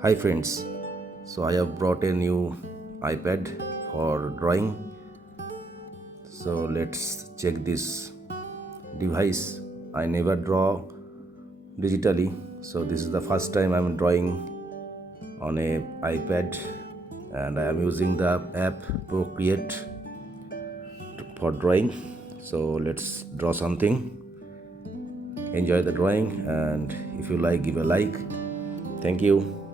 Hi friends, so I have brought a new iPad for drawing. So let's check this device. I never draw digitally, so this is the first time I'm drawing on a iPad, and I am using the app Procreate for drawing. So let's draw something. Enjoy the drawing, and if you like, give a like. Thank you.